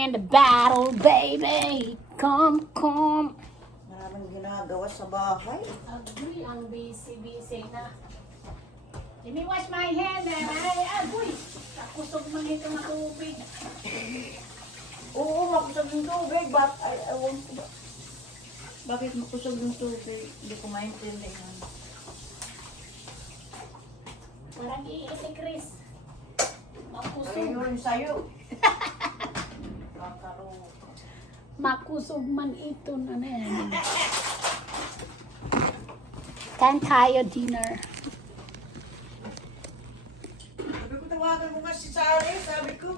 in the battle, baby. Come, come. Maraming ginagawa sa bahay. Agoy, ang busy-busy na. Let me wash my hand. eh. Ay, agoy. Kakusog man ito na tubig. Oo, makusog yung tubig. Bak ay, ewan ko ba? Bakit makusog yung tubig? Hindi ko maintindihan. Parang iisi, Chris. Makusog. Ayun sa'yo. Makusog man ito na na yan. Kain tayo dinner. Sabi ko, tawagan mo nga si Sari. Sabi ko,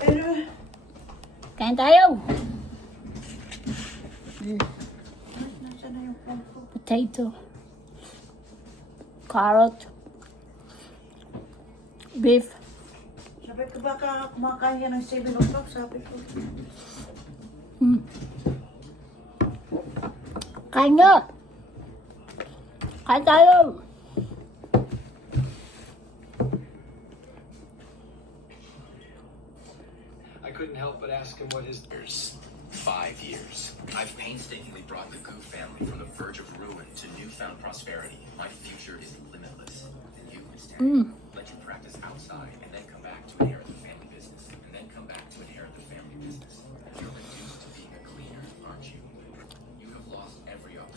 ano? Kain tayo. Ko? Potato. Carrot. Beef. Sabi ko, baka kumakain yan ng 7 o'clock. Sabi ko, Hmm. Kain nga. Kain tayo. I couldn't help but ask him what his. years. Five years. I've painstakingly brought the Goo family from the verge of ruin to newfound prosperity. My future is limitless. And you instead Mm.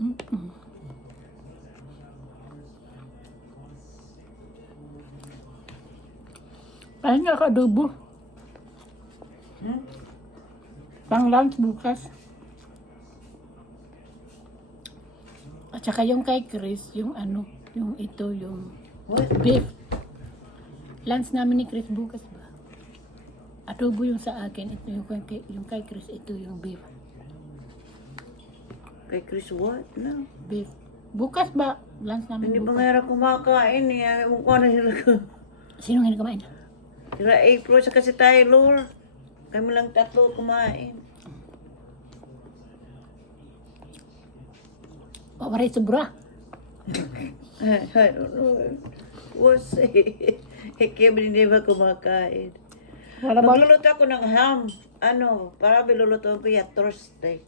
doubts. Kain nga ka adobo. hmm? Pang lunch bukas. At saka yung kay Chris, yung ano, yung ito, yung What? beef. Lunch namin ni Chris bukas ba? Adobo yung sa akin, ito yung kay, yung kay Chris, ito yung beef. Kay Chris, what? No. Beef. Bukas ba? Lunch namin Hindi ba bukas. mayroon kumakain? Ewan ko ano sila ko. Sino nga kumain? Sila April sa kasi Taylor. Kami lang tatlo kumain. Pawaray sobra. I, I don't know. What's it? Eh, Kevin hindi ba kumakain? Wala ba? Magluluto ako ng ham. Ano, para biluluto ko ya Thursday.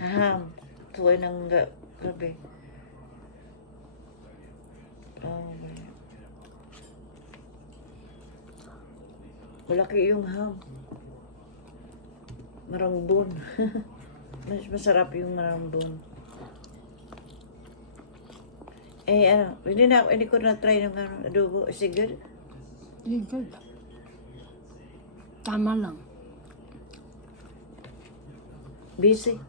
Ham. Tuway ng ga- gabi. Oh. Malaki yung ham. Marambon. Mas masarap yung marambon. Eh, ano, hindi na, hindi ko na-try ng ano, adobo. Is it good? Legal. Tama lang. Busy?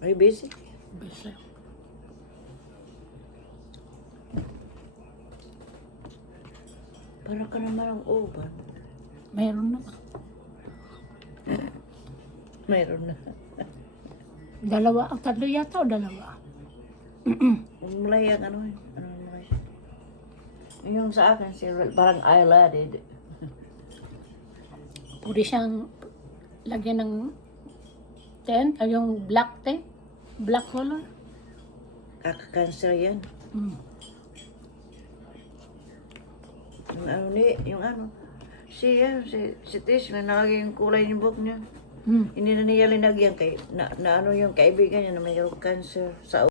Are you busy? Bisa. Para ka naman ang uban. Mayroon na. Mayroon na. Dalawa. Ang tatlo yata o dalawa? Mulay ang ano eh. Ano mulay? Yung sa akin, si parang eyelid. Pwede siyang lagyan ng tent, yung black tent, black color. Kaka-cancer yan. Mm. Yung ano ni, yung ano. Si, yan, si, si Tish, na nalagay yung kulay ng book niya. Mm. Hindi na niya linagyan kay, na, na ano yung kaibigan niya na mayroong cancer sa